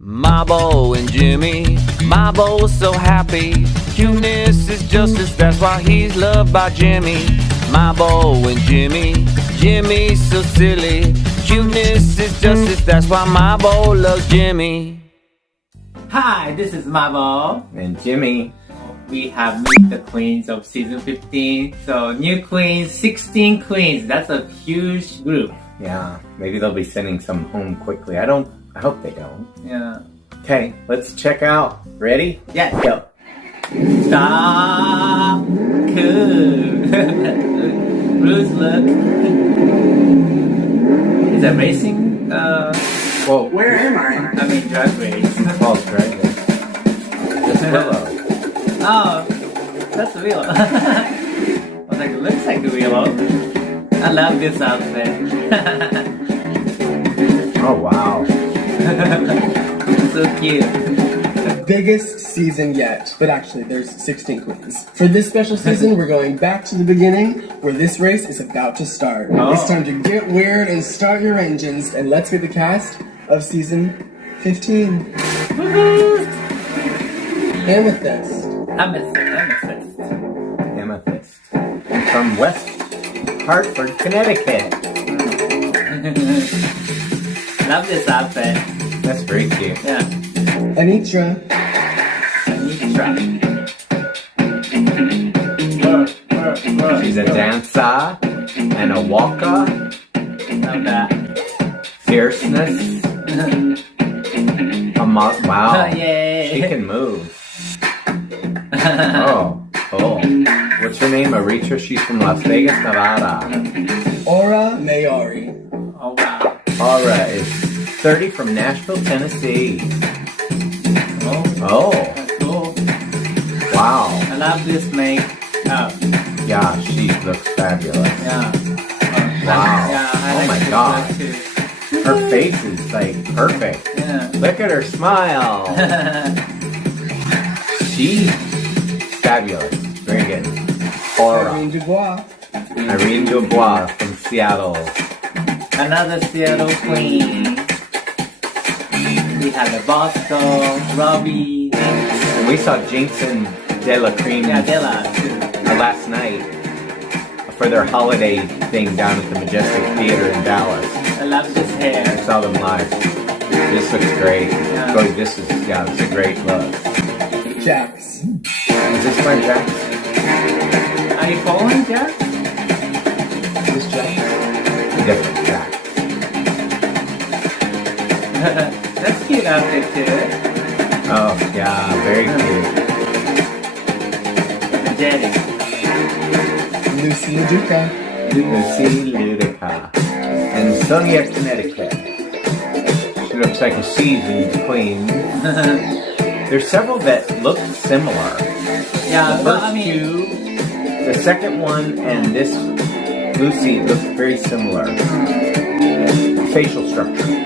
Mabo and Jimmy, Mabo's so happy. Cuteness is justice, that's why he's loved by Jimmy. Mabo and Jimmy, Jimmy's so silly. Cuteness is justice, that's why Mabo loves Jimmy. Hi, this is Mabo and Jimmy. We have met the queens of season 15. So new queens, 16 queens. That's a huge group. Yeah, maybe they'll be sending some home quickly. I hope they don't. Yeah. Okay, let's check out. Ready? Yeah, go. Stop. Cool. Bruce, look. Is that racing? Well, where am I? I mean, drag race. RuPaul's Drag Race. This Willow. Oh, that's Willow. I was like, it looks like Willow. I love this outfit. Oh, wow. So cute. Biggest season yet, but actually there's 16 queens. For this special season, we're going back to the beginning where this race is about to start. Oh. It's time to get weird and start your engines, and let's meet the cast of season 15. Amethyst. Amethyst. From West Hartford, Connecticut. Love this outfit. That's very cute. Yeah. Anitra. She's a dancer and a walker. Love that. Fierceness. Wow. Yay. She can move. Oh, cool. What's her name? Aritra. She's from Las Vegas, Nevada. Aura Mayari. Oh, wow. Aura is 30 from Nashville, Tennessee. Oh. That's cool. Wow. I love this makeup. Yeah, she looks fabulous. Yeah. Wow. Yeah, I Oh like my this God. look too. Her face is like perfect. Yeah. Look at her smile. She's fabulous. Very good. Aura. Irene Dubois. Irene Dubois from Seattle. Another Seattle queen. We have the Bosco, Robbie. And we saw Jinx and De La Cream Yeah, Della too. last night for their holiday thing down at the Majestic Theater in Dallas. I love this I hair. saw them live. This looks great. Yeah. Boy, this is, yeah, it's a great look. Jax. Is this my Jax? Are you following Jack? Is this Jax? A different Jax. That's cute outfit too. Oh, yeah, very cute. Energetic. Lucy Luduca. Lucy Ludica. And Sonia, Connecticut. She looks like a seasoned queen. There's several that look similar. Yeah, The but first I mean, two, the second one and this Lucy look very similar. Facial structure.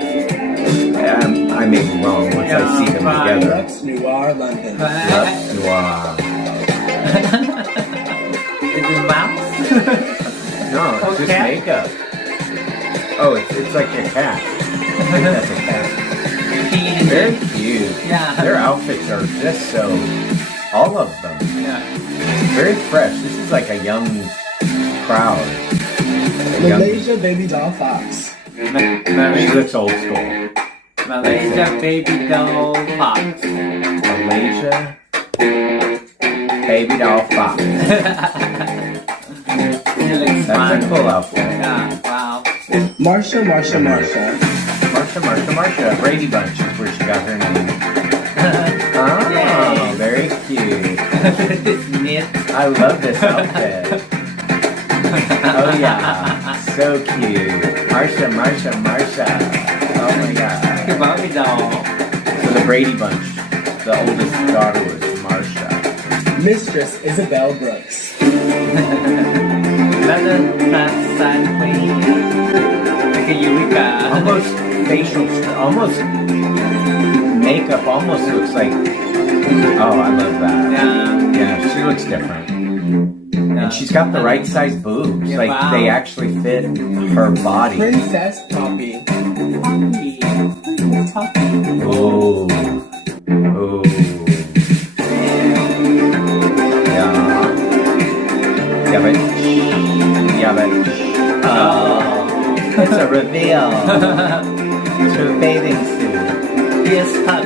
I may be wrong once I see them right. together. Luxx Noir London. Luxx Noir. is it mouse? No, it's just Okay. makeup. Oh, it's like a cat. I think that's a cat. Very cute. Yeah. Their outfits are just so, all of them. Yeah. Very fresh. This is like a young crowd. A young, Malaysia Baby Doll Fox. she looks old school. Malaysia baby doll fox. Malaysia Baby Doll Fox. That's a cool outfit. Yeah, wow. Marsha. Marsha. Brady Bunch is where she got her name. Oh, Yay. very cute. This knit. I love this outfit. Oh yeah, so cute. Marsha. Oh my god. Barbie doll. So the Brady Bunch, the oldest daughter was Marsha. Mistress Isabel Brooks. Another sun queen. Like a Eureka. Almost almost makeup almost looks like, oh, I love that. Yeah. Yeah, she looks different. And she's got the right size boobs. Yeah, Like, wow. they actually fit her body. Princess Poppy. Poppy. Ooh, Oh. Oh. Yeah. Yabba. Yabba. Oh. It's a reveal. It's her bathing suit. Yes, hug.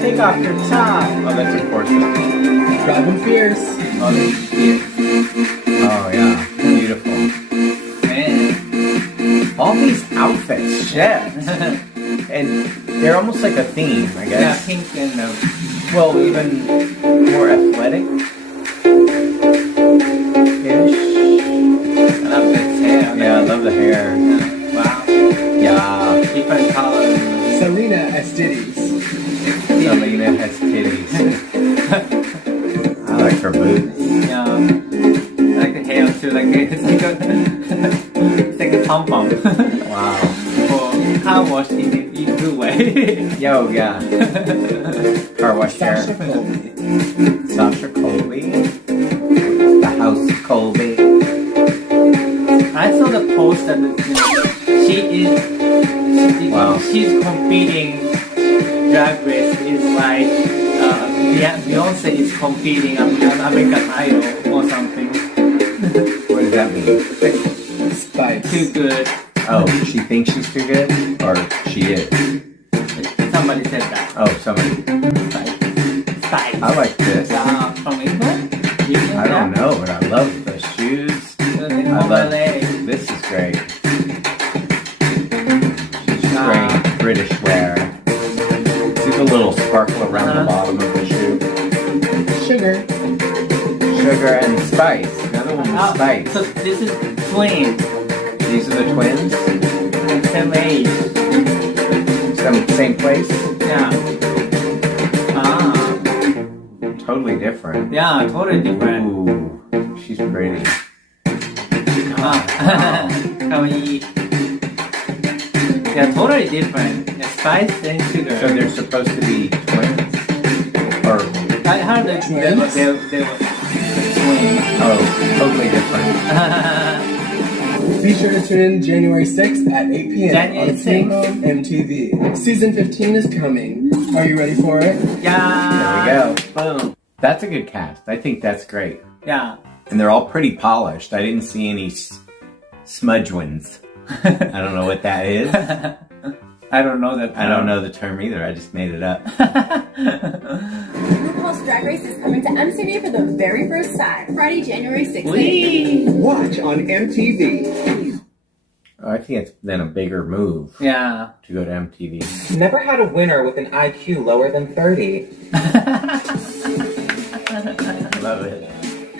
Take off your top. Oh, that's a corset. Robin Fierce. Oh, that's cute. Oh, yeah. Beautiful. Man. All these outfits, shit. And they're almost like a theme, I Yeah, guess. pink and Well, even more athletic. Ish. I love this hair. Yeah, I love the hair. Wow. Yeah. Different colors. Selena Estides. Selena has titties. I like her boots. Yeah. I like the hair too. Like it's like a pom pom. Wow. Or car wash in good way. Yo, yeah. Car wash hair. Sasha Colby. Sasha Colby. The House of Colby. I saw the post that Wow. she's competing. Drag Race is like Beyonce is competing American Idol or something. What does that mean? Spice. Too good. Oh, she thinks she's too good? Or she is? Somebody said that. Oh, somebody. Style. I like this. From England? I don't know, but I love the shoes. I love this is great. She's wearing British wear. See the little sparkle around the bottom of the shoe. Sugar. Sugar and Spice. Another one with Spice. So this is twins. These are the twins. Same age. Same place. Yeah. Totally different. Yeah, totally different. Ooh, she's pretty. Kawaii. Yeah, totally different. Yeah, Spice and sugar. So they're supposed to be twins? Or, I heard that they were twins. oh, totally different. Be sure to tune in January 6th at 8 p.m. January on MABOandJIMMY. Season 15 is coming. Are you ready for it? Yeah. There we go. Boom. That's a good cast. I think that's great. Yeah. And they're all pretty polished. I didn't see any smudge ones. I don't know what that is. I don't know that. I don't know the term either. I just made it up. RuPaul's Drag Race is coming to MTV for the very first time, Friday, January 16th. Whee! Watch on MTV. Oh, I think it's then a bigger move Yeah. to go to MTV. Never had a winner with an IQ lower than 30. Love it.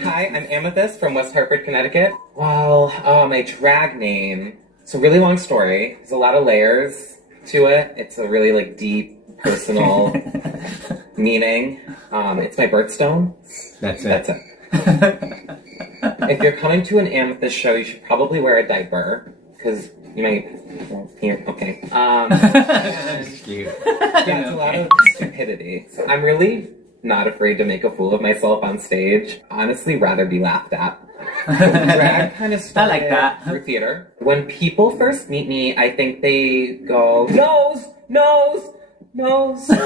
Hi, I'm Amethyst from West Hartford, Connecticut. Well, my drag name. It's a really long story. There's a lot of layers to it. It's a really deep, personal meaning. It's my birthstone. That's it. That's it. If you're coming to an Amethyst show, you should probably wear a diaper because you might. Well, here, okay. That's cute. Yeah, it's a lot of stupidity. So I'm really not afraid to make a fool of myself on stage. Honestly, rather be laughed at. Drag kind of started I like that. through theater. When people first meet me, I think they go, nose, nose, nose. They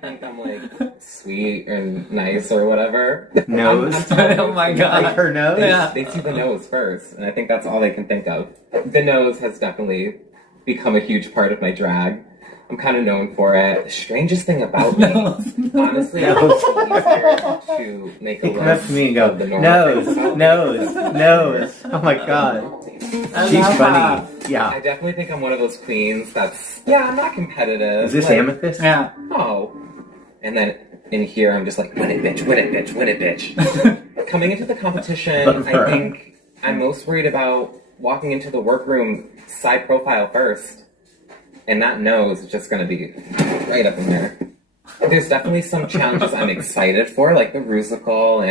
think I'm sweet or nice or whatever. Nose. Oh my god. Like her nose? Yeah. They see the nose first, and I think that's all they can think of. The nose has definitely become a huge part of my drag. I'm kind of known for it. The strangest thing about me, honestly, it's easier to make a He come up to me and go, of the normal things about me. nose. Oh my god. She's funny. I Yeah. definitely think I'm one of those queens that's, I'm not competitive. Is this Amethyst? Yeah. Oh. And then in here, I'm just like, win it, bitch, win it, bitch, win it, bitch. Coming into the competition, Love her. I think I'm most worried about walking into the workroom side profile first. And that nose is just going to be right up in there. There's definitely some challenges I'm excited for, like the Rusical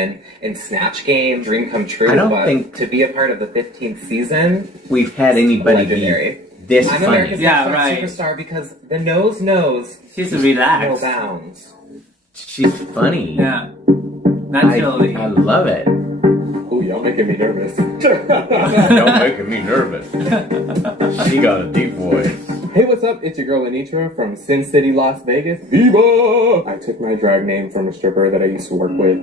and Snatch Game, Dream Come True. I don't but think- to be a part of the 15th season, We've had anybody legendary. be this I'm funny. America's Yeah, Next Top right. Superstar because the nose knows She's no relaxed. bounds. She's funny. Yeah. Naturally. I love it. Oh, y'all making me nervous. Don't making me nervous. She got a deep voice. Hey, what's up? It's your girl Anitra from Sin City, Las Vegas. Viva! I took my drag name from a stripper that I used to work with.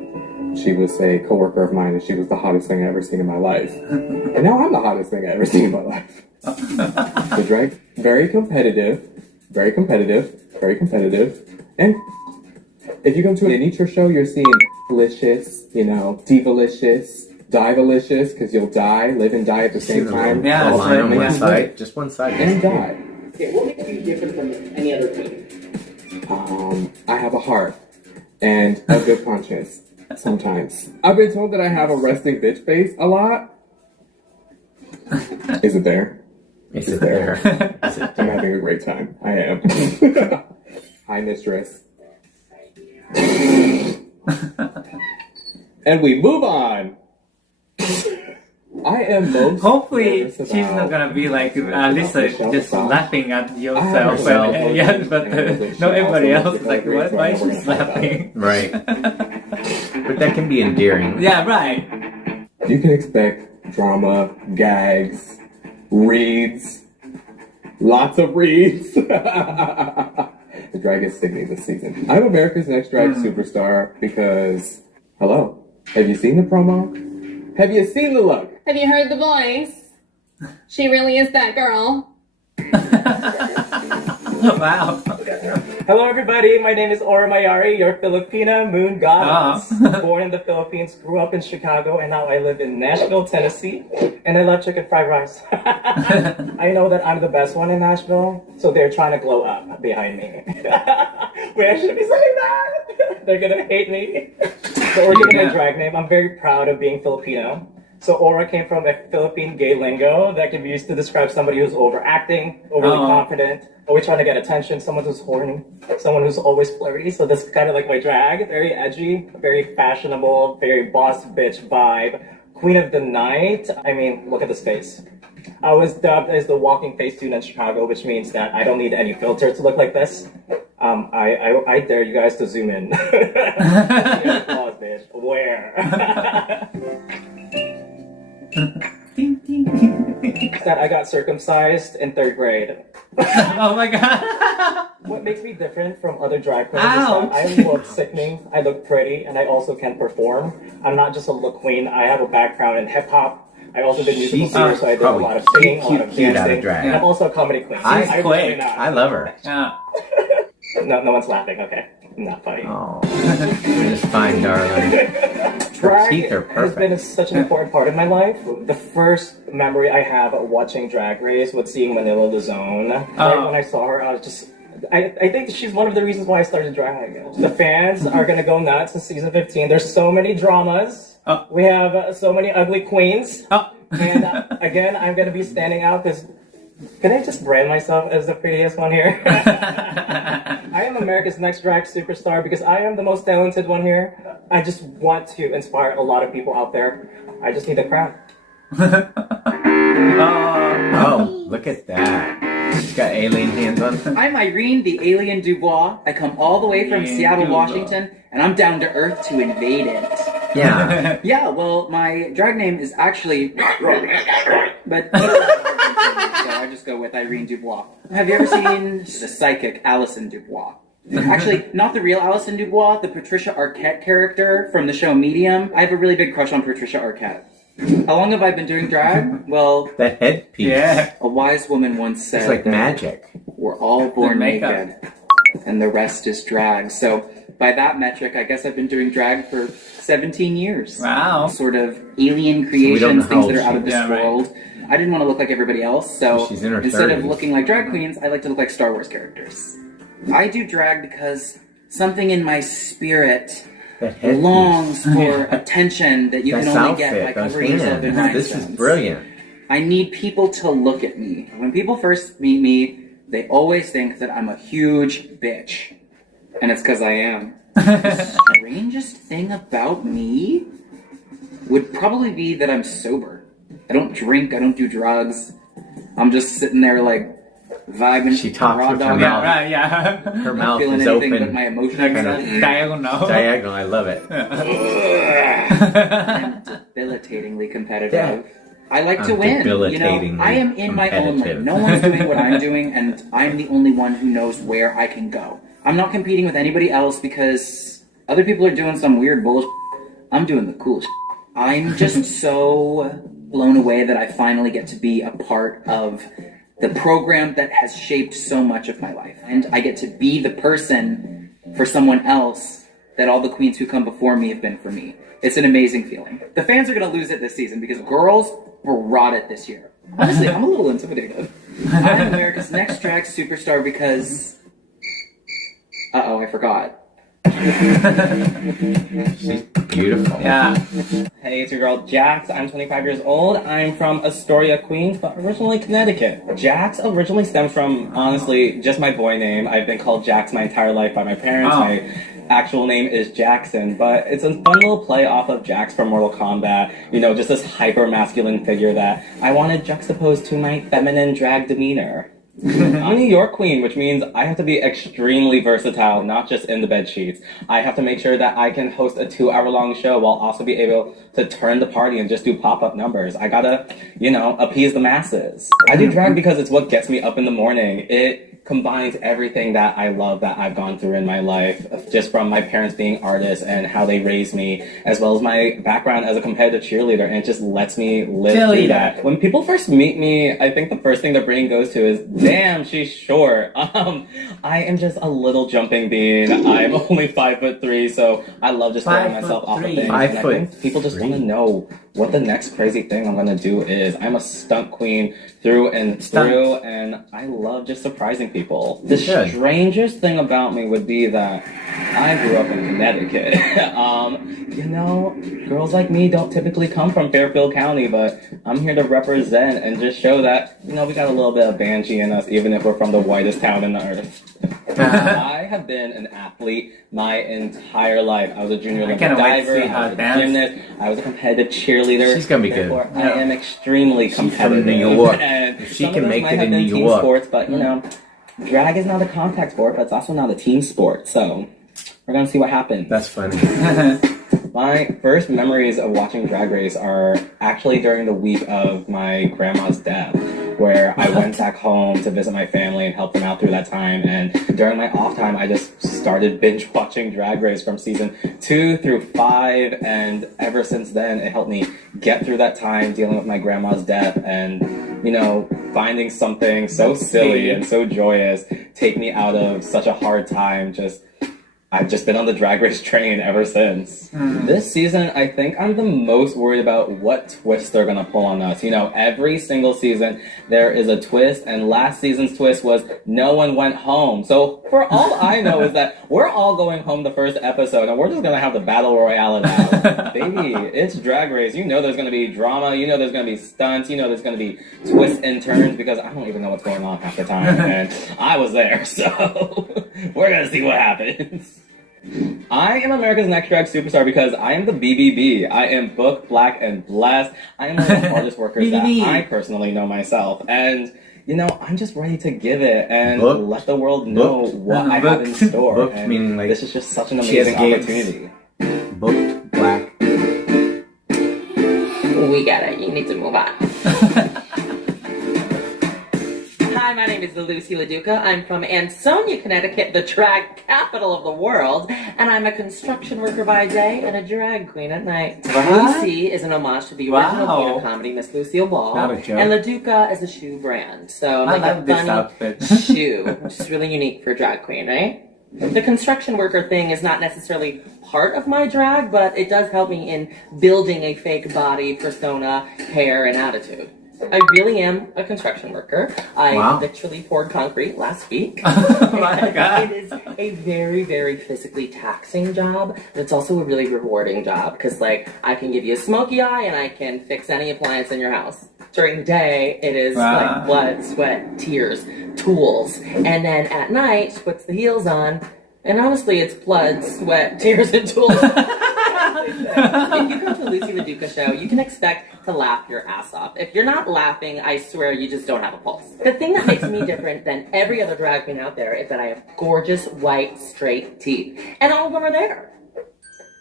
She was a coworker of mine, and she was the hottest thing I ever seen in my life. And now I'm the hottest thing I ever seen in my life. The drag, very competitive, very competitive, very competitive. And if you come to an Anitra show, you're seeing delicious, you know, divalicious, divalicious, because you'll die, live and die at the same time. Yeah, All line on one yeah. side, just one side. And die. Okay, what makes you different from any other queen? I have a heart and a good conscience sometimes. I've been told that I have a resting bitch face a lot. Is it there? Is it there? I'm having a great time. I am. Hi, mistress. And we move on. I am most Hopefully, nervous she's about- not gonna be like Lisa, just laughing at yourself. myself. And, yeah, but no, everybody else is like, why is she laughing? Right. But that can be endearing. Yeah, right. You can expect drama, gags, reads, lots of reads. The drag is sickening this season. I'm America's Next Drag Superstar because, hello, have you seen the promo? Have you seen the look? Have you heard the voice? She really is that girl. Wow. Hello everybody, my name is Aura Mayari, your Filipino moon goddess. Born in the Philippines, grew up in Chicago, and now I live in Nashville, Tennessee. And I love chicken fried rice. I know that I'm the best one in Nashville, so they're trying to glow up behind me. Wait, I shouldn't be saying that! They're gonna hate me. The origin of my drag name, I'm very proud of being Filipino. So Aura came from a Philippine gay lingo that can be used to describe somebody who's overacting, overly confident, always trying to get attention, someone who's horny, someone who's always flirty. So that's kind of like my drag, very edgy, very fashionable, very boss bitch vibe. Queen of the night, I mean, look at this face. I was dubbed as the walking Facetune in Chicago, which means that I don't need any filter to look like this. I dare you guys to zoom in. Applause, bitch. Where? That I got circumcised in 3rd grade. Oh my god. What makes me different from other drag queens is that I look sickening, I look pretty, and I also can perform. I'm not just a look queen. I have a background in hip hop. I also did musical theater, so I did a lot of singing, a lot of cute out of dancing. drag. And I'm also a comedy queen. I really not. I love her. Yeah. No one's laughing. Okay, not funny. Oh, it's fine, darling. Drag teeth are has been perfect. such an important part of my life. The first memory I have of watching Drag Race was seeing Manila Luzon. Right when I saw her, I was just... I think she's one of the reasons why I started drag. The fans are gonna go nuts in season 15. There's so many dramas. We have so many ugly queens. And again, I'm gonna be standing out because... Can I just brand myself as the prettiest one here? I am America's Next Drag Superstar because I am the most talented one here. I just want to inspire a lot of people out there. I just need a crown. Oh, look at that. She's got alien hands on. I'm Irene, the Alien Dubois. I come all the way from Seattle, Washington, and I'm down to Earth to invade it. Yeah. Yeah, well, my drag name is actually... but... so I just go with Irene Dubois. Have you ever seen the psychic Alison Dubois? Actually, not the real Alison Dubois, the Patricia Arquette character from the show Medium. I have a really big crush on Patricia Arquette. How long have I been doing drag? Well, The headpiece. a wise woman once said It's like that magic. we're all born makeup. naked, and the rest is drag. So by that metric, I guess I've been doing drag for 17 years. Wow. Sort of alien don't know creations, how things old that are out she of this is. Yeah, right. world. I didn't want to look like everybody else, so She's in her instead 30s. of looking like drag queens, I like to look like Star Wars characters. I do drag because something in my spirit That headpiece. longs for attention that you This can only outfit, get by those covering yourself in hands. This is rhinestones. brilliant. I need people to look at me. When people first meet me, they always think that I'm a huge bitch. And it's because I am. The strangest thing about me would probably be that I'm sober. I don't drink, I don't do drugs. I'm just sitting there like vibing. She talks raw with her dog mouth. out, Right, yeah. Her not mouth feeling is anything open. but my emotional Kind of self. Diagonal. diagonal. I love it. I'm debilitatingly competitive. Yeah. I like to win. You know, I am in my own lane. No one's doing what I'm doing, and I'm the only one who knows where I can go. I'm not competing with anybody else because other people are doing some weird bullshit. I'm doing the cool shit. I'm just so blown away that I finally get to be a part of the program that has shaped so much of my life. And I get to be the person for someone else that all the queens who come before me have been for me. It's an amazing feeling. The fans are going to lose it this season because girls brought it this year. Honestly, I'm a little intimidated. I'm America's Next Drag Superstar because... Uh-oh, I forgot. She's beautiful. Yeah. Hey, it's your girl Jax. I'm 25 years old. I'm from Astoria, Queens, but originally Connecticut. Jax originally stems from, honestly, just my boy name. I've been called Jax my entire life by my parents. My actual name is Jackson, but it's a fun little play off of Jax from Mortal Kombat. You know, just this hyper-masculine figure that I wanted juxtaposed to my feminine drag demeanor. I'm a New York queen, which means I have to be extremely versatile, not just in the bed sheets. I have to make sure that I can host a 2-hour-long show while also be able to turn the party and just do pop-up numbers. I gotta, you know, appease the masses. I do drag because it's what gets me up in the morning. It combines everything that I love that I've gone through in my life, just from my parents being artists and how they raised me, as well as my background as a competitive cheerleader, and it just lets me live through that. When people first meet me, I think the first thing their brain goes to is, damn, she's short. I am just a little jumping bean. I'm only 5'3", so I love just throwing myself off of things. And I think people just want to know what the next crazy thing I'm gonna do is. I'm a stunt queen through and through, and I love just surprising people. The strangest thing about me would be that I grew up in Connecticut. You know, girls like me don't typically come from Fairfield County, but I'm here to represent and just show that, you know, we got a little bit of Banshee in us, even if we're from the whitest town in the earth. I have been an athlete my entire life. I was a junior Olympic diver, I was a gymnast, I was a competitive cheerleader. She's gonna be good. I am extremely competitive. She's from New York. And if she can make it in New team York. Sports, but you know, drag is not a contact sport, but it's also not a team sport. So we're gonna see what happens. That's funny. My first memories of watching Drag Race are actually during the week of my grandma's death, where I went back home to visit my family and help them out through that time. And during my off time, I just started binge watching Drag Race from season 2 through 5. And ever since then, it helped me get through that time dealing with my grandma's death and, you know, finding something so silly and so joyous take me out of such a hard time. I've just been on the Drag Race train ever since. This season, I think I'm the most worried about what twist they're gonna pull on us. You know, every single season, there is a twist, and last season's twist was no one went home. So, for all I know is that we're all going home the first episode, and we're just gonna have the Battle Royale it out. Baby, it's Drag Race. You know there's gonna be drama, you know there's gonna be stunts, you know there's gonna be twists and turns, because I don't even know what's going on half the time, and I was there, so we're gonna see what happens. I am America's Next Drag Superstar because I am the BBB. I am booked, black, and blessed. I am one of the hardest workers that I personally know myself. And, you know, I'm just ready to give it and let the world know what I have in store. Booked, and meaning like this is just such an amazing opportunity. Booked, black. We got it. You need to move on. Hi, my name is Lucy LaDuca. I'm from Ansonia, Connecticut, the drag capital of the world, and I'm a construction worker by day and a drag queen at night. Lucy is an homage to the original queen of comedy, Miss Lucille Ball, and LaDuca is a shoe brand. So like a funny shoe, which is really unique for a drag queen, right? The construction worker thing is not necessarily part of my drag, but it does help me in building a fake body, persona, hair, and attitude. I really am a construction worker. I literally poured concrete last week. Oh my God. It is a very, very physically taxing job, but it's also a really rewarding job because, like, I can give you a smoky eye and I can fix any appliance in your house. During the day, it is like blood, sweat, tears, tools. And then at night, she puts the heels on, and honestly, it's blood, sweat, tears, and tools. If you come to the Lucy LaDuca show, you can expect to laugh your ass off. If you're not laughing, I swear you just don't have a pulse. The thing that makes me different than every other drag queen out there is that I have gorgeous, white, straight teeth. And all of them are there.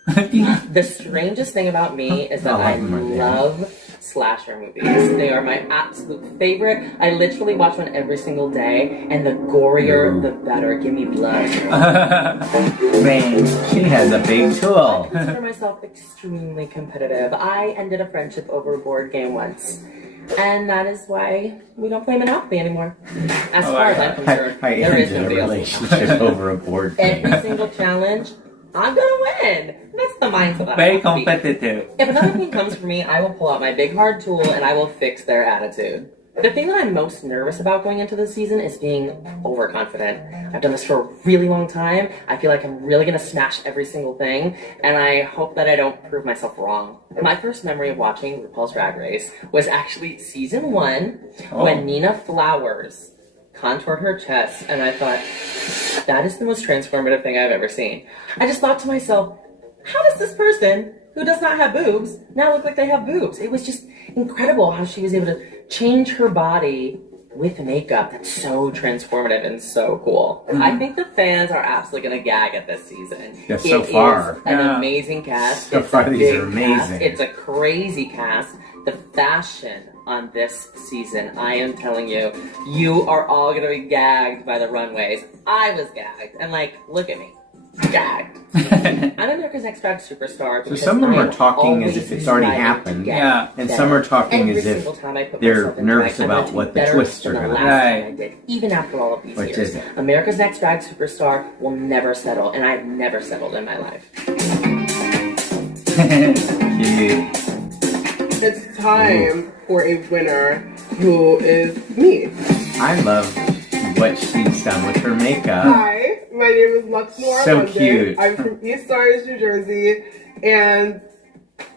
The strangest thing about me is that I love / slasher movies. They are my absolute favorite. I literally watch one every single day, and the gorier, the better. Give me blood. Man, she has a big tool. I consider myself extremely competitive. I ended a friendship over a board game once. And that is why we don't play Monopoly anymore. As far as I'm concerned, I there is ended a nobody else. relationship over a board game. Every single challenge, I'm gonna win. That's the mindset that I Very have to be. competitive. If another queen comes for me, I will pull out my big hard tool and I will fix their attitude. The thing that I'm most nervous about going into this season is being overconfident. I've done this for a really long time. I feel like I'm really gonna smash every single thing, and I hope that I don't prove myself wrong. My first memory of watching RuPaul's Drag Race was actually season 1, when Nina Flowers contoured her chest, and I thought, that is the most transformative thing I've ever seen. I just thought to myself, how does this person who does not have boobs now look like they have boobs? It was just incredible how she was able to change her body with makeup. That's so transformative and so cool. I think the fans are absolutely gonna gag at this season. Yeah, so far. Is an amazing cast. So It's far, a these big are amazing. cast. It's a crazy cast. The fashion on this season, I am telling you, you are all gonna be gagged by the runways. I was gagged, and like, look at me. Gagged. I'm America's Next Drag Superstar. So because some of them are I'm talking as always if it's already ready to happened. get Yeah. And better. some are talking Every as if single time I put they're myself in nervous drag, I want about to what be the better twists are than the gonna last be. time I did, even after all of these Which years. is it? America's Next Drag Superstar will never settle, and I've never settled in my life. Cute. It's time for a winner who is me. I love what she's done with her makeup. Hi, my name is Luxx Noir So London. cute. I'm from East Orange, New Jersey, and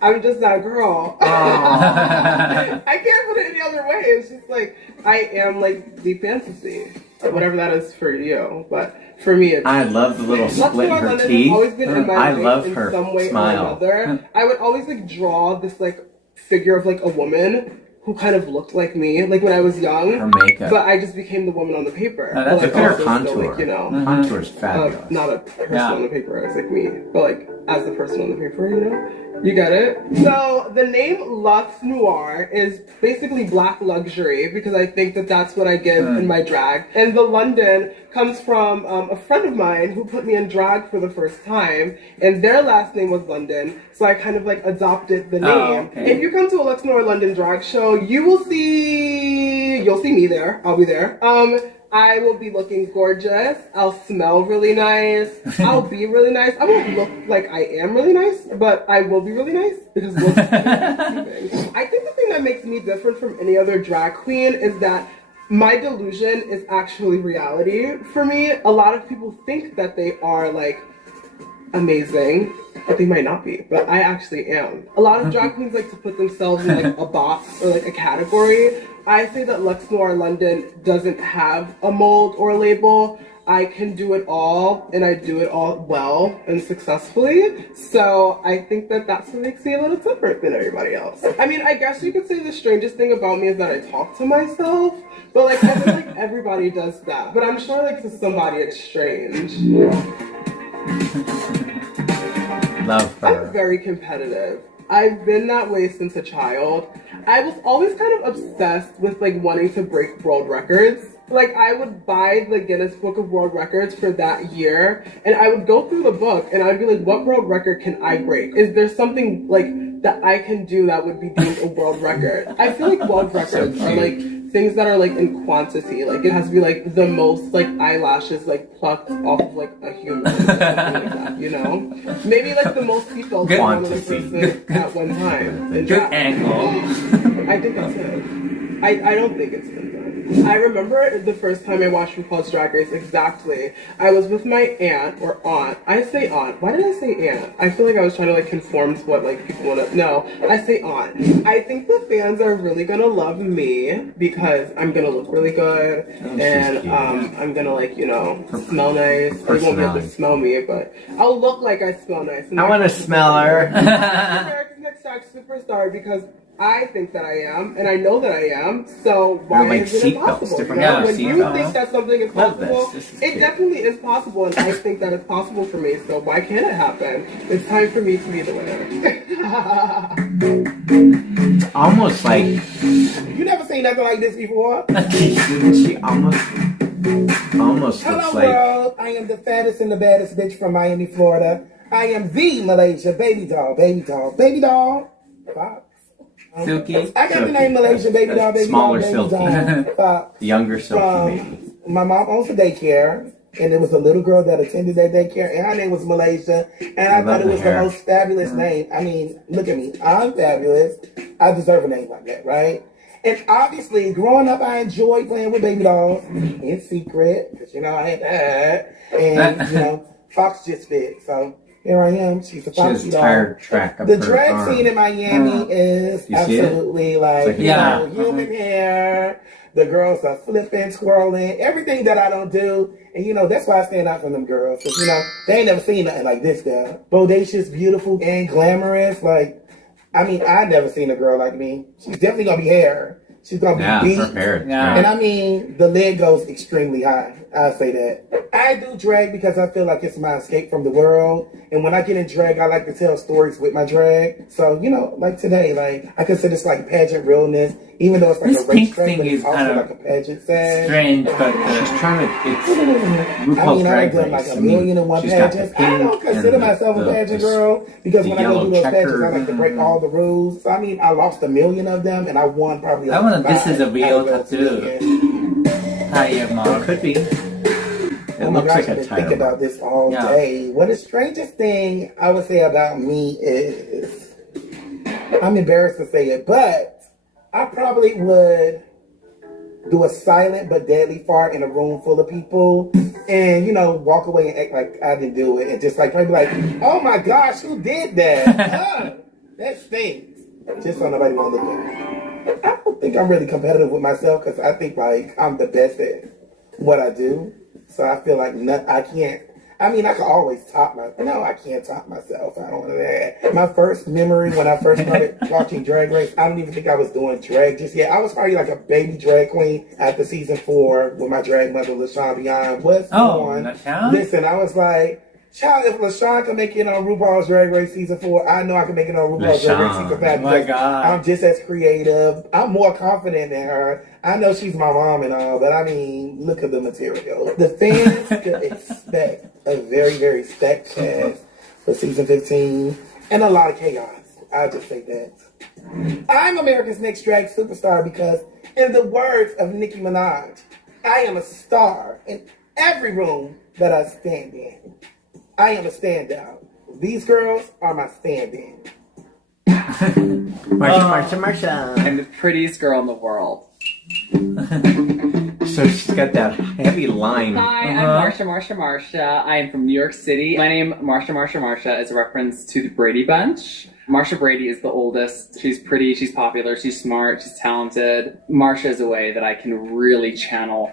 I'm just that girl. I can't put it any other way. It's just like, I am like the fantasy. Whatever that is for you. But for me, it's... I love the little Luxx split in Noir her London teeth. has always been in my I life love in her some way smile. or another. I would always like draw this like figure of like a woman who kind of looked like me, like when I was young. Her makeup. But I just became the woman on the paper. Oh, that's But, like, Look at her also contour. still, like, you know, Contour's fabulous. not a person Yeah. on the paper as like me, but like as the person on the paper, you know? You get it? So the name Luxx Noir is basically black luxury because I think that that's what I give in my drag. And the London comes from a friend of mine who put me in drag for the first time, and their last name was London, so I kind of like adopted the name. Okay. If you come to a Luxx Noir London drag show, you'll see me there. I'll be there. I will be looking gorgeous. I'll smell really nice. I'll be really nice. I won't look like I am really nice, but I will be really nice because looks is deceiving. I think the thing that makes me different from any other drag queen is that my delusion is actually reality for me. A lot of people think that they are like amazing, but they might not be, but I actually am. A lot of drag queens like to put themselves in like a box or like a category. I say that Luxx Noir London doesn't have a mold or a label. I can do it all, and I do it all well and successfully. So I think that that's what makes me a little different than everybody else. I mean, I guess you could say the strangest thing about me is that I talk to myself, but like I feel like everybody does that. But I'm sure like to somebody it's strange. Love her. I'm very competitive. I've been that way since a child. I was always kind of obsessed with like wanting to break world records. Like I would buy the Guinness Book of World Records for that year, and I would go through the book and I'd be like, what world record can I break? Is there something like that I can do that would be deemed a world record? I feel like world records are like things that are like in quantity. Like it has to be like the most like eyelashes like plucked off of like a human, or something like that, you know? Maybe like the most people Good on another quantity. person at one time. Good angle. I think that's it. I don't think it's been done. I remember the first time I watched RuPaul's Drag Race exactly. I was with my aunt or aunt. I say aunt. Why did I say aunt? I feel like I was trying to like conform to what like people want to. No, I say aunt. I think the fans are really gonna love me because I'm gonna look really good and I'm gonna like smell nice. They won't be able to smell me, but I'll look like I smell nice. I want to smell her. America's Next Drag Superstar because I think that I am, and I know that I am, so why like is it seatbelts, impossible? different You know? kind of When you seatbelts. think that something is Love possible, this. This is it cute. definitely is possible, and I think that it's possible for me, so why can't it happen? It's time for me to be the winner. Almost like You never seen nothing like this before? she almost Hello looks like. world, I am the fattest and the baddest bitch from Miami, Florida. I am the Malaysia baby doll. Fox. Silky. I got the name Malaysia baby doll, Smaller baby Silky. doll. Fox. Younger Silky baby. My mom owns a daycare, and there was a little girl that attended that daycare, and her name was Malaysia, and I thought it was the most fabulous name. I mean, look at me. I'm fabulous. I deserve a name like that, right? And obviously, growing up, I enjoyed playing with baby dolls in secret, because, you know, I had that. And, you know, Fox just fit. So here I am. She's a Foxy doll. Tire track up The her drag arm. scene in Miami is You see it? absolutely like, you know, human hair. The girls are flipping, twirling, everything that I don't do. And, you know, that's why I stand out from them girls. Because, you know, they ain't never seen nothing like this girl. Bodacious, beautiful, and glamorous. Like, I mean, I never seen a girl like me. She's definitely going to be hair. She's going to be beat. Prepared. And I mean, the lid goes extremely high. I'll say that. I do drag because I feel like it's my escape from the world. And when I get in drag, I like to tell stories with my drag. So, you know, like today, like, I consider this like pageant realness, even though it's like This a race pink track, thing but it's is also kind of like a pageant sad. strange, but she's trying to. It's I RuPaul's mean, Drag I've done Race. like I a mean, million and one she's got the pageants. I pink don't consider and myself a the- pageant the- girl because the when I go do yellow those pageants, I checker. like to break all the rules. So, I mean, I lost a million of them and I won probably I like wonder if this 5 is a real out of those tattoo. million. Tire mark. Could be. Oh my gosh, I've been thinking about this all day. What the strangest thing I would say about me is, I'm embarrassed to say it, but I probably would do a silent but deadly fart in a room full of people and, you know, walk away and act like I didn't do it and just like, probably like, oh my gosh, who did that? That stinks. Just so nobody won't look at me. I don't think I'm really competitive with myself because I think like I'm the best at what I do. So I feel like I can't. I mean, I can always top No, I can't top myself. I don't want that. My first memory when I first started watching Drag Race, I don't even think I was doing drag just yet. I was probably like a baby drag queen after season 4 when my drag mother, LaShawn Beyond, was on. LaShawn? Listen, I was like, child, if LaShawn can make it on RuPaul's Drag Race season 4, I know I can make it on RuPaul's Drag Race season 5. Oh my God. I'm just as creative. I'm more confident than her. I know she's my mom and all, but I mean, look at the material. The fans could expect a very, very stacked cast for season 15 and a lot of chaos. I'll just say that. I'm America's Next Drag Superstar because, in the words of Nicki Minaj, I am a star in every room that I stand in. I am a standout. These girls are my stand-in. Marsha. I'm the prettiest girl in the world. So she's got that heavy line. Hi, I'm Marsha. I am from New York City. My name, Marsha, is a reference to the Brady Bunch. Marsha Brady is the oldest. She's pretty, she's popular, she's smart, she's talented. Marsha is a way that I can really channel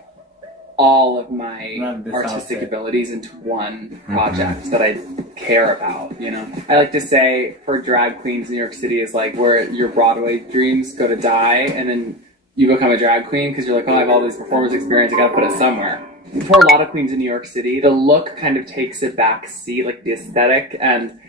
all of my artistic abilities into one project that I care about, you know? I like to say for drag queens, New York City is like where your Broadway dreams go to die, and then you become a drag queen because you're like, oh, I have all this performance experience, I gotta put it somewhere. For a lot of queens in New York City, the look kind of takes a back seat, like the aesthetic, and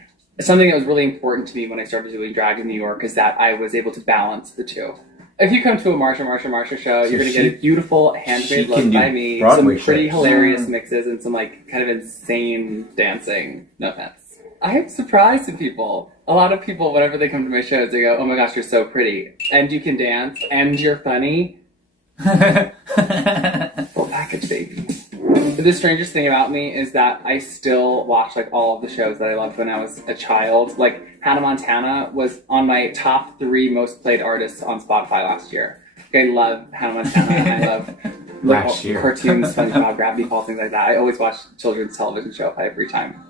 something that was really important to me when I started doing drag in New York is that I was able to balance the two. If you come to a Marsha show, you're going to get a beautiful handmade look by me, Broadway some pretty shows. hilarious mixes, and some like kind of insane dancing. No offense. I'm surprised at people. A lot of people, whenever they come to my shows, they go, oh my gosh, you're so pretty. And you can dance, and you're funny. Full package, baby. But the strangest thing about me is that I still watch like all of the shows that I loved when I was a child. Like Hannah Montana was on my top 3 most played artists on Spotify last year. Like, I love Hannah Montana. I love Last year. cartoons, SpongeBob, Gravity Falls, things like that. I always watch children's television show every time.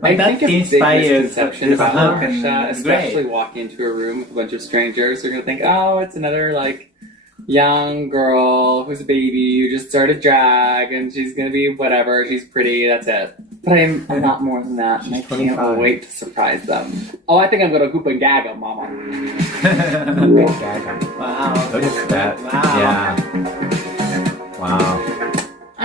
Like, I that think a big inspires misconception this about look and Marsha, it's especially great. walking into a room with a bunch of strangers, they're gonna think, oh, it's another like young girl who's a baby who just started drag and she's gonna be whatever, she's pretty, that's it. But I'm a lot more than that, and I can't wait to surprise them. Oh, I think I'm gonna goop and gaggle, mama. Wow. Look at that. Wow. Yeah. Wow.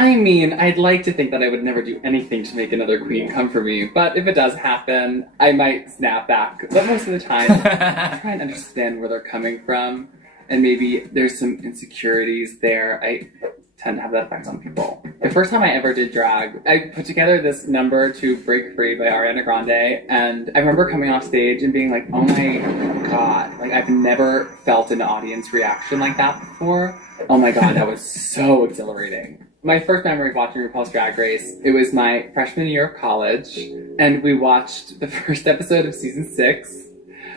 I mean, I'd like to think that I would never do anything to make another queen come for me, but if it does happen, I might snap back. But most of the time, I try and understand where they're coming from, and maybe there's some insecurities there. I tend to have that effect on people. The first time I ever did drag, I put together this number to Break Free by Ariana Grande, and I remember coming off stage and being like, oh my god, like I've never felt an audience reaction like that before. Oh my god, that was so exhilarating. My first memory of watching RuPaul's Drag Race, it was my freshman year of college, and we watched the first episode of season 6,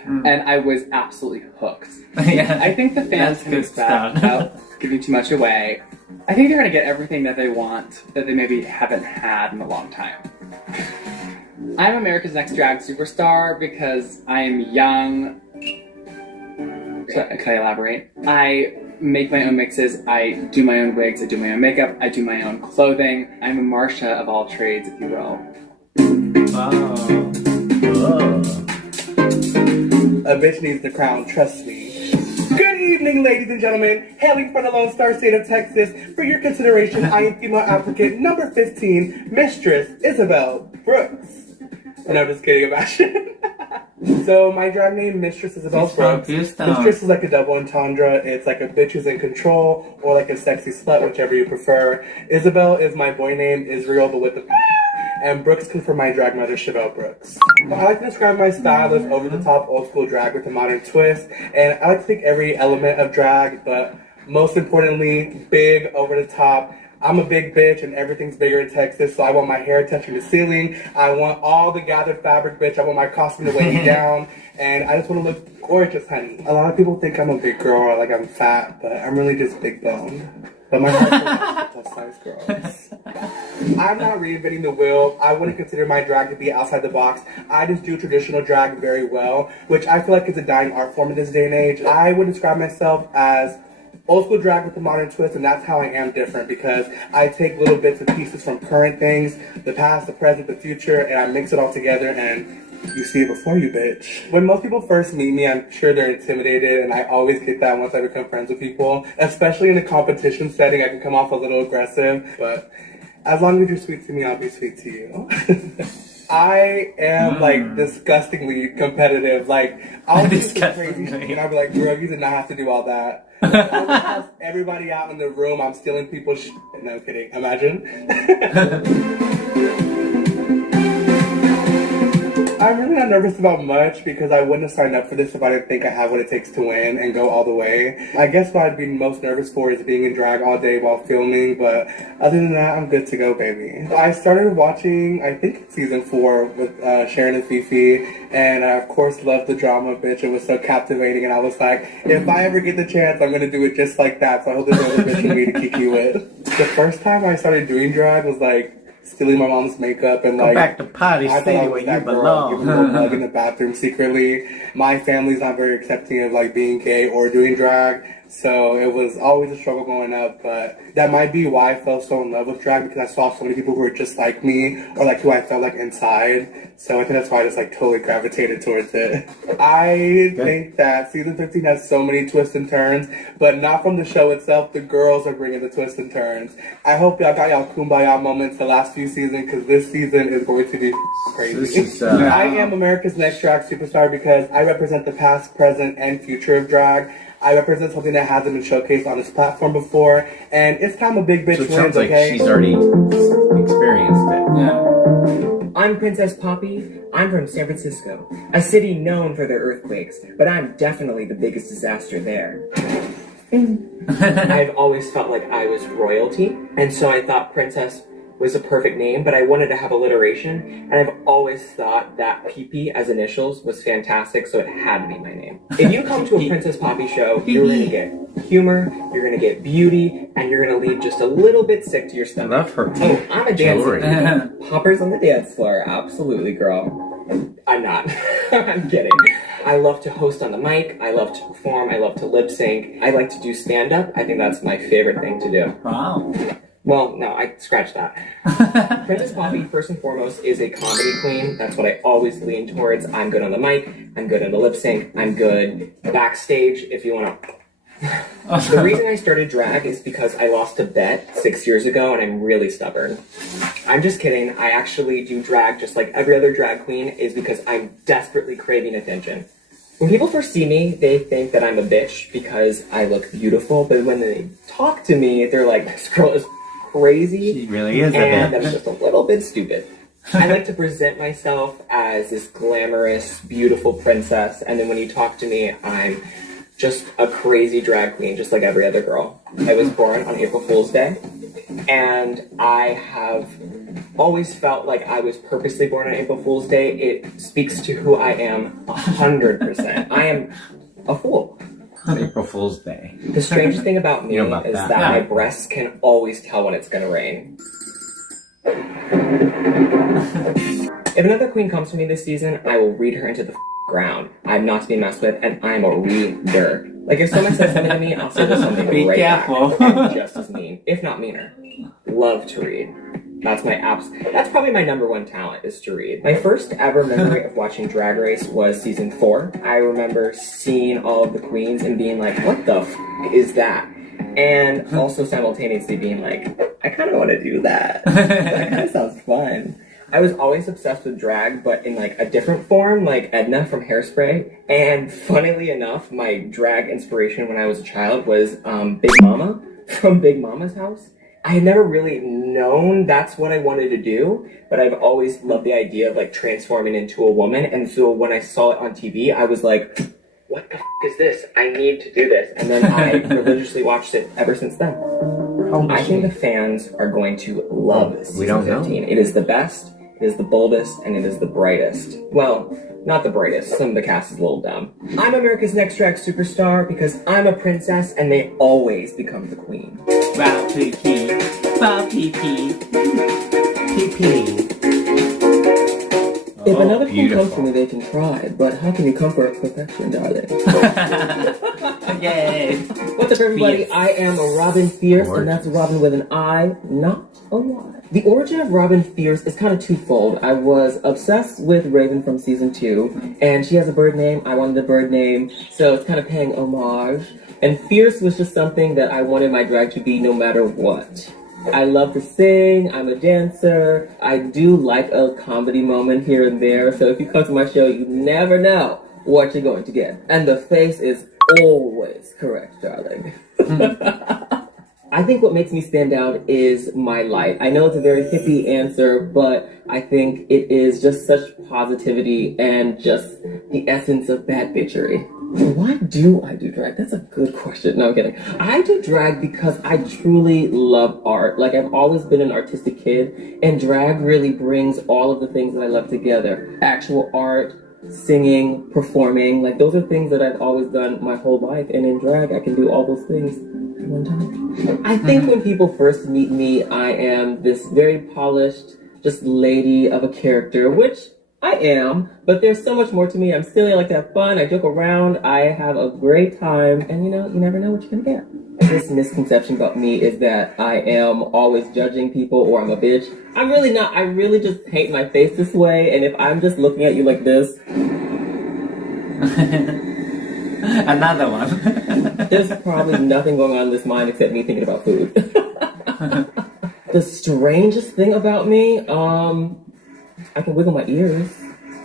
and I was absolutely hooked. Yeah. I think the fans can expect, without giving too much away, I think they're going to get everything that they want that they maybe haven't had in a long time. I'm America's Next Drag Superstar because I am young. Can I elaborate? I make my own mixes, I do my own wigs, I do my own makeup, I do my own clothing. I'm a Marsha of all trades, if you will. Wow. A bitch needs the crown, trust me. Good evening, ladies and gentlemen. Hailing from the Lone Star State of Texas, for your consideration, I am female applicant number 15, Mistress Isabel Brooks. And I'm just kidding about it. So my drag name, Mistress Isabel Brooks. Mistress is like a double entendre. It's like a bitch who's in control, or like a sexy slut, whichever you prefer. Isabel is my boy name, Israel, but with the and Brooks comes from my drag mother, Chevelle Brooks. I like to describe my style as over-the-top, old-school drag with a modern twist, and I like to take every element of drag, but most importantly, big, over-the-top. I'm a big bitch, and everything's bigger in Texas, so I want my hair touching the ceiling. I want all the gathered fabric, bitch. I want my costume to weigh me down, and I just want to look gorgeous, honey. A lot of people think I'm a big girl, or like I'm fat, but I'm really just big boned. But my heart goes plus size girls. I'm not reinventing the wheel. I wouldn't consider my drag to be outside the box. I just do traditional drag very well, which I feel like is a dying art form in this day and age. I would describe myself as old school drag with a modern twist, and that's how I am different, because I take little bits and pieces from current things, the past, the present, the future, and I mix it all together, and you see it before you, bitch. When most people first meet me, I'm sure they're intimidated, and I always get that once I become friends with people. Especially in a competition setting, I can come off a little aggressive, but as long as you're sweet to me, I'll be sweet to you. I am, like, disgustingly competitive. Like, I'll do some crazy shit, and I'll be like, girl, you did not have to do all that. I will have everybody out in the room. I'm stealing people's shit. No kidding. Imagine. I'm really not nervous about much because I wouldn't have signed up for this if I didn't think I have what it takes to win and go all the way. I guess what I'd be most nervous for is being in drag all day while filming, but other than that, I'm good to go, baby. I started watching, I think, season 4 with Sharon and Fifi, and I, of course, loved the drama, bitch. It was so captivating, and I was like, if I ever get the chance, I'm gonna do it just like that, so I hope there's no other bitch for me to kiki with. The first time I started doing drag was like, stealing my mom's makeup and like, go back to Potty City where you belong. Giving a little hug in the bathroom secretly. My family's not very accepting of like being gay or doing drag, so it was always a struggle growing up. But that might be why I fell so in love with drag, because I saw so many people who were just like me, or like who I felt like inside. So I think that's why I just like totally gravitated towards it. I think that season 15 has so many twists and turns, but not from the show itself. The girls are bringing the twists and turns. I hope y'all got y'all kumbaya moments the last few seasons, because this season is going to be crazy. I am America's Next Drag Superstar because I represent the past, present, and future of drag. I represent something that hasn't been showcased on this platform before, and it's time a big bitch wins, sounds like okay? she's already experienced it. Yeah. I'm Princess Poppy. I'm from San Francisco, a city known for their earthquakes, but I'm definitely the biggest disaster there. I've always felt like I was royalty, and so I thought Princess was a perfect name, but I wanted to have alliteration, and I've always thought that PP as initials was fantastic, so it had to be my name. If you come to a Princess Poppy show, you're gonna get humor, you're gonna get beauty, and you're gonna leave just a little bit sick to your stomach. I love her. Oh, I'm a dancer. Poppers on the dance floor, absolutely, girl. I'm not. I'm kidding. I love to host on the mic, I love to perform, I love to lip sync, I like to do stand-up. I think that's my favorite thing to do. Wow. Well, no, I scratched that. Princess Poppy, first and foremost, is a comedy queen. That's what I always lean towards. I'm good on the mic, I'm good on the lip sync, I'm good backstage if you want to The reason I started drag is because I lost a bet 6 years ago and I'm really stubborn. I'm just kidding. I actually do drag just like every other drag queen is because I'm desperately craving attention. When people first see me, they think that I'm a bitch because I look beautiful, but when they talk to me, they're like, this girl is crazy. She really is a and bitch. I'm just a little bit stupid. I like to present myself as this glamorous, beautiful princess, and then when you talk to me, I'm just a crazy drag queen, just like every other girl. I was born on April Fool's Day, and I have always felt like I was purposely born on April Fool's Day. It speaks to who I am 100%. I am a fool. It's April Fool's Day. The strangest thing about me You know about is that. that Yeah. my breasts can always tell when it's gonna rain. If another queen comes to me this season, I will read her into the ground. I'm not to be messed with, and I'm a reader. Like, if someone says something to me, I'll say this something Be right careful. back, and just as mean, if not meaner. Love to read. That's probably my number one talent, is to read. My first ever memory of watching Drag Race was season 4. I remember seeing all of the queens and being like, what the is that? And also simultaneously being like, I kind of want to do that. That kind of sounds fun. I was always obsessed with drag, but in like a different form, like Edna from Hairspray. And funnily enough, my drag inspiration when I was a child was Big Mama from Big Mama's House. I had never really known that's what I wanted to do, but I've always loved the idea of like transforming into a woman. And so when I saw it on TV, I was like, what the is this? I need to do this. And then I religiously watched it ever since then. I think the fans are going to love season 15. It is the best, it is the boldest, and it is the brightest. Well, not the brightest. Some of the cast is a little dumb. I'm America's Next Drag Superstar because I'm a princess and they always become the queen. Wow, PP. Wow, PP. PP. If another queen comes to me, they can try, but how can you comfort perfection, darling? Yay! What's up, everybody? I am Robin Fierce, and that's Robin with an I, not a Y. The origin of Robin Fierce is kind of twofold. I was obsessed with Raven from season 2, and she has a bird name. I wanted a bird name, so it's kind of paying homage. And Fierce was just something that I wanted my drag to be no matter what. I love to sing, I'm a dancer, I do like a comedy moment here and there, so if you come to my show, you never know what you're going to get. And the face is always correct, darling. I think what makes me stand out is my light. I know it's a very hippie answer, but I think it is just such positivity and just the essence of bad bitchery. Why do I do drag? That's a good question. No, I'm kidding. I do drag because I truly love art. Like, I've always been an artistic kid, and drag really brings all of the things that I love together. Actual art, singing, performing. Like, those are things that I've always done my whole life, and in drag, I can do all those things at one time. I think when people first meet me, I am this very polished, just lady of a character, which I am, but there's so much more to me. I'm silly, I like to have fun, I joke around, I have a great time, and you know, you never know what you're gonna get. This misconception about me is that I am always judging people or I'm a bitch. I'm really not. I really just paint my face this way, and if I'm just looking at you like this... Another one. There's probably nothing going on in this mind except me thinking about food. The strangest thing about me, I can wiggle my ears.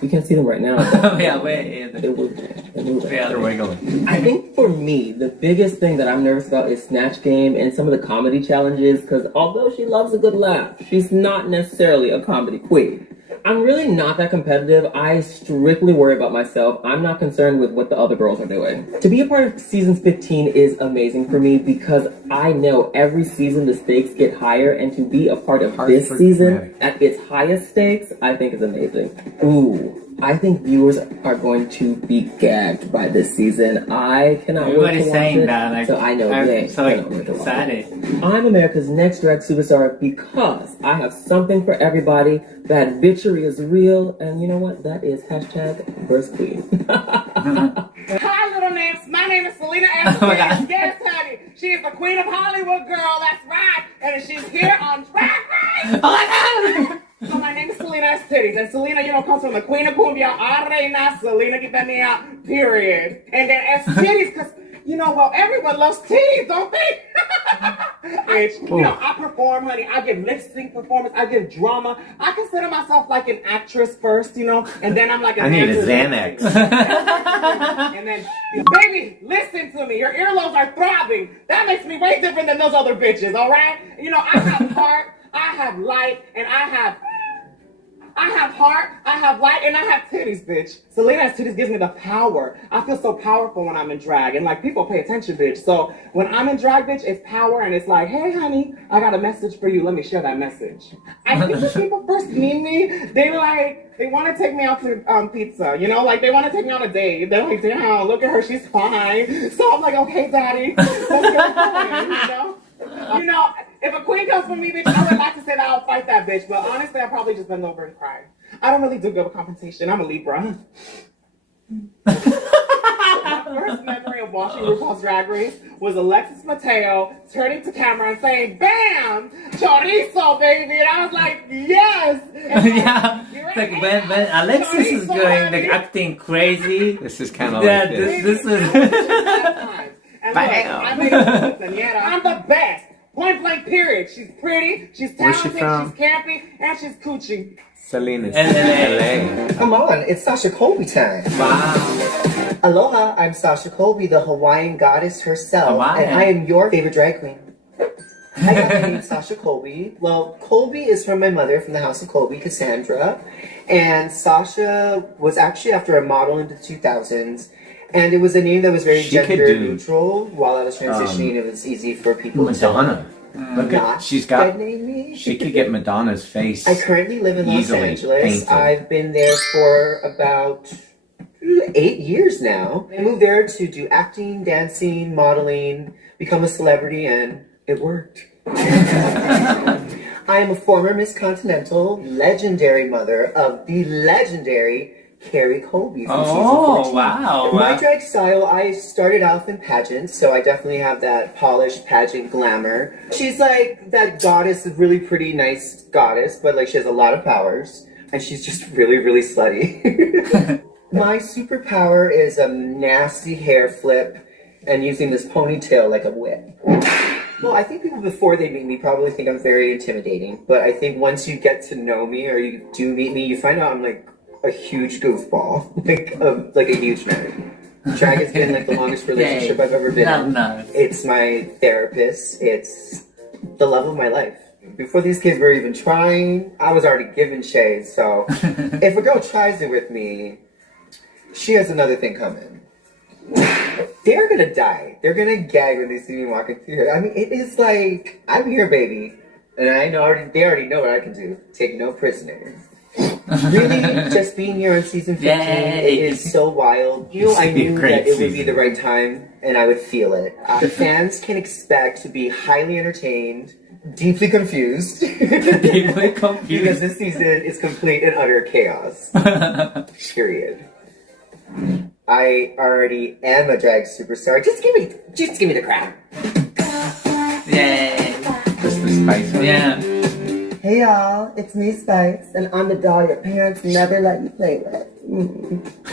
You can't see them right now. Yeah, wait. They're wiggling. I think for me, the biggest thing that I'm nervous about is Snatch Game and some of the comedy challenges, because although she loves a good laugh, she's not necessarily a comedy queen. I'm really not that competitive. I strictly worry about myself. I'm not concerned with what the other girls are doing. To be a part of season 15 is amazing for me because I know every season the stakes get higher, and to be a part of this season at its highest stakes, I think is amazing. Ooh. I think viewers are going to be gagged by this season. I cannot wait to watch it. That, so I know they so cannot wait to watch excited. it. I'm America's Next Drag Superstar because I have something for everybody. That bitchery is real, and you know what? That is hashtag Burst Queen. Hi, little names. My name is Selena Amethyst. Yes, honey. She is the queen of Hollywood, girl. That's right. And she's here on Drag Race. Oh my God. So my name is Selena S. Titties, and Selena, you know, comes from the Queen of Cumbia, Reina Selena Quintanilla, period. And then S. Titties, because You know, well, everyone loves titties, don't they? You know, I perform, honey. I give lip sync performance. I give drama. I consider myself like an actress first, you know, and then I'm like an I need a actress. Xanax. And then, baby, listen to me. Your earlobes are throbbing. That makes me way different than those other bitches, all right? You know, I have heart, I have light, and I have heart, I have light, and I have titties, bitch. Selena's titties gives me the power. I feel so powerful when I'm in drag, and like people pay attention, bitch. So when I'm in drag, bitch, it's power, and it's like, hey, honey, I got a message for you. Let me share that message. I think when people first meet me, they want to take me out to pizza, you know, like they want to take me on a date. They're like, damn, look at her, she's fine. So I'm like, okay, daddy, let's get going, you know. You know, if a queen comes for me, bitch, I would like to say that I'll fight that bitch, but honestly, I'll probably just bend over and cry. I don't really do good with confrontation. I'm a Libra. My first memory of watching RuPaul's Drag Race was Alexis Mateo turning to camera and saying, "Bam! Chorizo, baby!" And I was like, yes! Yeah, it's like when Alexis is going, like, acting crazy. This is kind of like this is... And look, I made it with Daniela. I'm the best. Point blank, period. She's pretty, she's talented, she's campy, and she's coochie. Selena's LA. Come on, it's Sasha Colby time. Wow. Aloha, I'm Sasha Colby, the Hawaiian goddess herself, Hawaiian. and I am your favorite drag queen. I got the name Sasha Colby. Well, Colby is from my mother, from the house of Colby, Cassandra, and Sasha was actually after a model in the 2000s. And it was a name that was very gender neutral. While I was transitioning, it was easy for people Madonna. Look at, she's got, me. she could get Madonna's face. I currently live in Los Angeles. Painted. I've been there for about 8 years now. I moved there to do acting, dancing, modeling, become a celebrity, and it worked. I am a former Miss Continental, legendary mother of the legendary Carrie Colby from season 14. Wow. My drag style, I started off in pageants, so I definitely have that polished pageant glamour. She's like that goddess, really pretty, nice goddess, but like she has a lot of powers, and she's just really, really slutty. My superpower is a nasty hair flip and using this ponytail like a whip. Well, I think people before they meet me probably think I'm very intimidating, but I think once you get to know me or you do meet me, you find out I'm like a huge goofball, like a huge nerd. Drag has been like the longest relationship I've ever been in. It's my therapist. It's the love of my life. Before these kids were even trying, I was already given shades. So if a girl tries it with me, she has another thing coming. They're gonna die. They're gonna gag when they see me walking through here. I mean, it is like, I'm here, baby, and I know they already know what I can do. Take no prisoners. Really, just being here on season 15, it is so wild. You know, I knew that it would be the right time, and I would feel it. The fans can expect to be highly entertained, deeply confused. Deeply confused. Because this season is complete and utter chaos. Period. I already am a drag superstar. Just give me the crown. Yay. Just the spice. Yeah. Hey y'all, it's me Spice, and I'm the doll your parents never let you play with.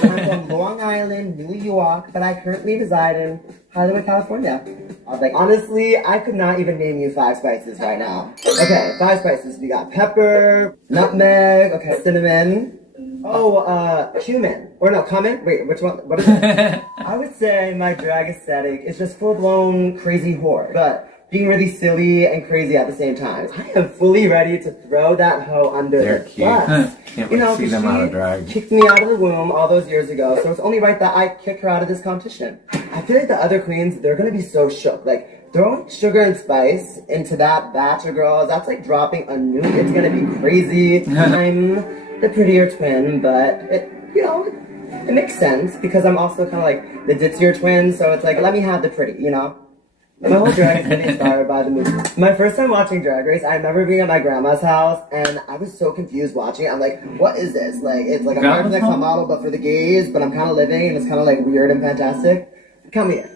I'm from Long Island, New York, but I currently reside in Hollywood, California. I was like, honestly, I could not even name you 5 spices right now. Okay, 5 spices. We got pepper, nutmeg, okay, cinnamon. Oh, cumin. Or no, cumin? Wait, which one? What is it? I would say my drag aesthetic is just full-blown crazy whore, but being really silly and crazy at the same time. I am fully ready to throw that hoe under the bus. Can't wait to see them out of drag. Kicked me out of the womb all those years ago, so it's only right that I kick her out of this competition. I feel like the other queens, they're gonna be so shook. Like, throwing Sugar and Spice into that batch of girls, that's like dropping a nuke. It's gonna be crazy. I'm the prettier twin, but it, you know, it makes sense because I'm also kind of like the ditzier twin, so it's like, let me have the pretty, you know? My whole drag is really inspired by the movie. My first time watching Drag Race, I remember being at my grandma's house, and I was so confused watching it. I'm like, what is this? Like, it's like American Next Top Model, but for the gays, but I'm kind of living, and it's kind of like weird and fantastic. Come here.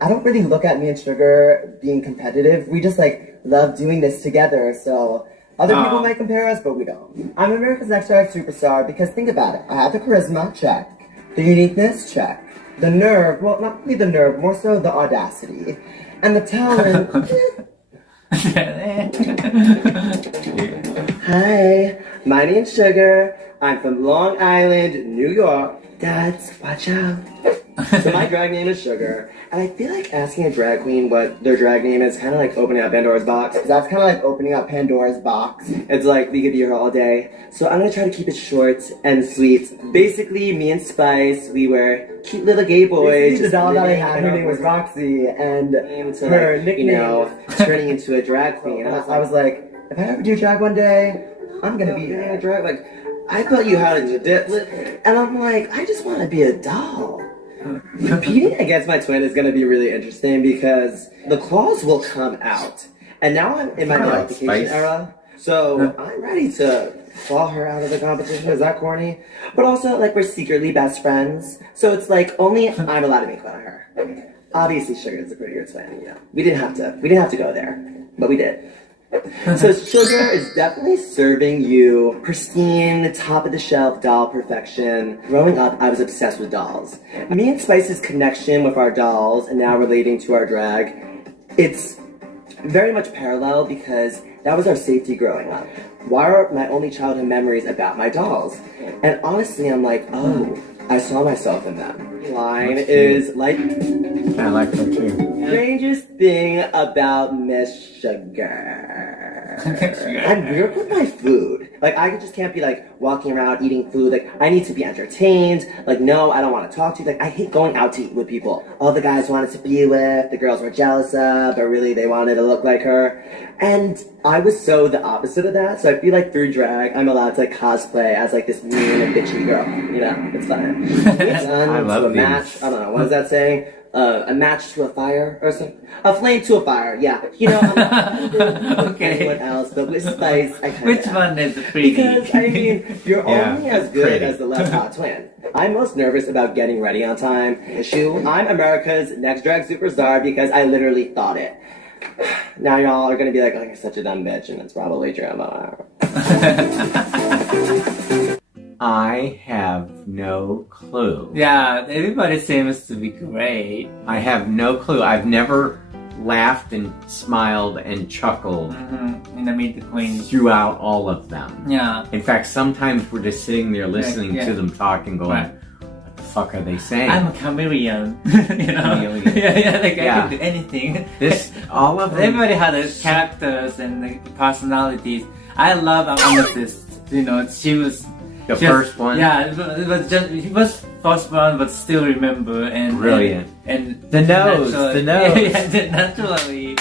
I don't really look at me and Sugar being competitive. We just like love doing this together, so other people might compare us, but we don't. I'm America's Next Drag Superstar because think about it. I have the charisma, check. The uniqueness, check. the nerve, well, not really the nerve, more so the audacity. And the talent. Hi, my name's Sugar. I'm from Long Island, New York. Dads, watch out. So my drag name is Sugar, and I feel like asking a drag queen what their drag name is kind of like opening up Pandora's box. That's kind of like opening up Pandora's box. It's like we could be here all day. So I'm gonna try to keep it short and sweet. Basically, me and Spice, we were cute little gay boys. The doll that I had, her name was Roxy, and her nickname, you know, turning into a drag queen. And I was like, if I ever do drag one day, I'm gonna be a drag. Like, I thought you had a dip, and I'm like, I just want to be a doll. Competing against my twin is going to be really interesting because the claws will come out. And now I'm in my nullification era, so I'm ready to claw her out of the competition. Is that corny? But also, like, we're secretly best friends, so it's like only I'm allowed to make fun of her. Obviously, Sugar is a prettier twin, you know. We didn't have to go there, but we did. So Sugar is definitely serving you pristine, top-of-the-shelf doll perfection. Growing up, I was obsessed with dolls. Me and Spice's connection with our dolls, and now relating to our drag, it's very much parallel because that was our safety growing up. Why are my only childhood memories about my dolls? And honestly, I'm like, oh, I saw myself in them. Line is like, I like that too. Strangest thing about Miss Sugar. I'm weird with my food. Like, I just can't be like walking around eating food. Like, I need to be entertained. Like, no, I don't want to talk to you. Like, I hate going out to eat with people. All the guys wanted to be with, the girls were jealous of, but really they wanted to look like her. And I was so the opposite of that. So I feel like through drag, I'm allowed to like cosplay as like this mean and bitchy girl. You know, it's fun. I love these. Match. I don't know, what is that saying? A match to a fire or something? A flame to a fire, yeah. You know, I'm not with anyone else, but with Spice, I kind of Which one is the pretty? Because, I mean, you're only as good as the left hot twin. I'm most nervous about getting ready on time. Issue, I'm America's next drag superstar because I literally thought it. Now y'all are gonna be like, oh, you're such a dumb bitch, and it's probably true. I have no clue. Yeah, everybody seems to be great. I have no clue. I've never laughed and smiled and chuckled in the Meet the Queen throughout all of them. Yeah. In fact, sometimes we're just sitting there listening to them talk and going, what the fuck are they saying? I'm a chameleon. You know? I can do anything. All of them. Everybody had their characters and the personalities. I love Amethyst. You know, she was the first one. Yeah, it was first one, but still remember and brilliant. And the nose. Naturally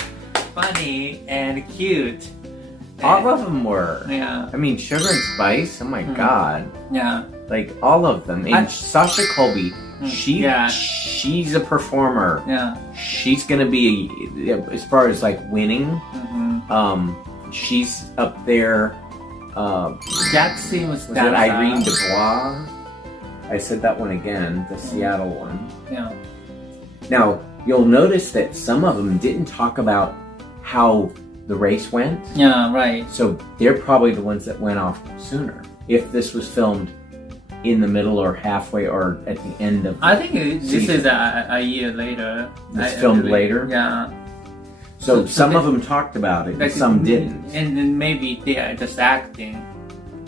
funny and cute. All of them were. Yeah. I mean, Sugar and Spice. Oh my god. Yeah. Like all of them. And Sasha Colby. She's a performer. Yeah. She's gonna be, as far as like winning. She's up there. Jackson was Irene Dubois. I said that one again, the Seattle one. Yeah. Now, you'll notice that some of them didn't talk about how the race went. Yeah, right. So they're probably the ones that went off sooner. If this was filmed in the middle or halfway or at the end of I think this is a year later. It's filmed later? Yeah. So some of them talked about it, and some didn't. And then maybe they are just acting,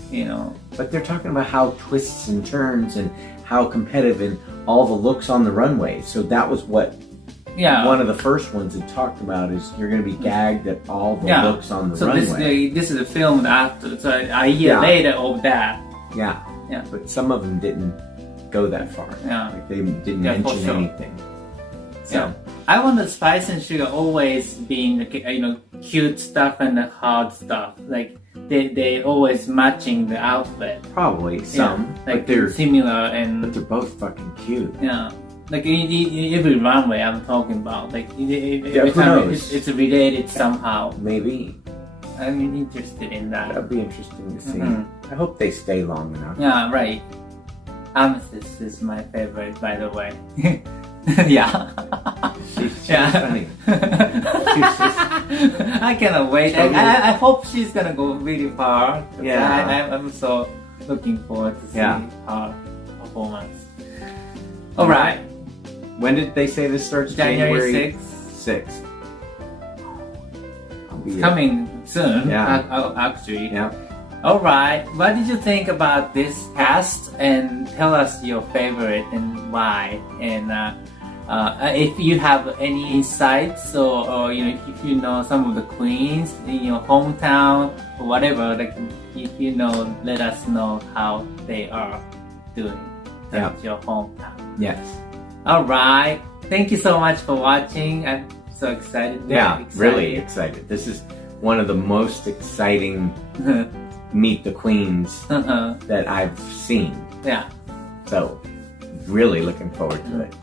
you know. But they're talking about how twists and turns and how competitive and all the looks on the runway. So that was what one of the first ones it talked about is you're going to be gagged at all the looks on the runway. So this is a film after, so a year later of that. Yeah. Yeah. But some of them didn't go that far. Yeah. Like they didn't mention anything. So. Yeah. I want the Spice and Sugar always being, you know, cute stuff and the hard stuff. Like they always matching the outfit. Probably some, like but they're similar and. But they're both fucking cute. Yeah, like in every runway I'm talking about. Like every who time knows? it's related somehow. Maybe. I'm interested in that. That'd be interesting to see. I hope they stay long enough. Yeah, right. Amethyst is my favorite, by the way. Yeah. She's funny. I cannot wait. I hope she's gonna go really far. Yeah. I'm so looking forward to see her performance. Alright. When did they say this starts? January 6th. 6th. It's coming soon. Yeah. Actually. Yeah. All right. What did you think about this cast? And tell us your favorite and why. And if you have any insights or you know if you know some of the queens in your hometown or whatever, like if you know, let us know how they are doing at your hometown. Yes. All right. Thank you so much for watching. I'm so excited. Really excited. This is one of the most exciting Meet the Queens that I've seen. Yeah. So, really looking forward to it.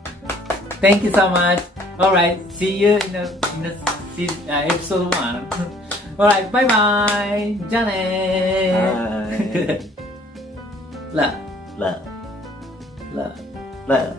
Thank you so much. All right. See you in the episode 1. All right. Bye bye. Janet. Love. Love. Love. Love.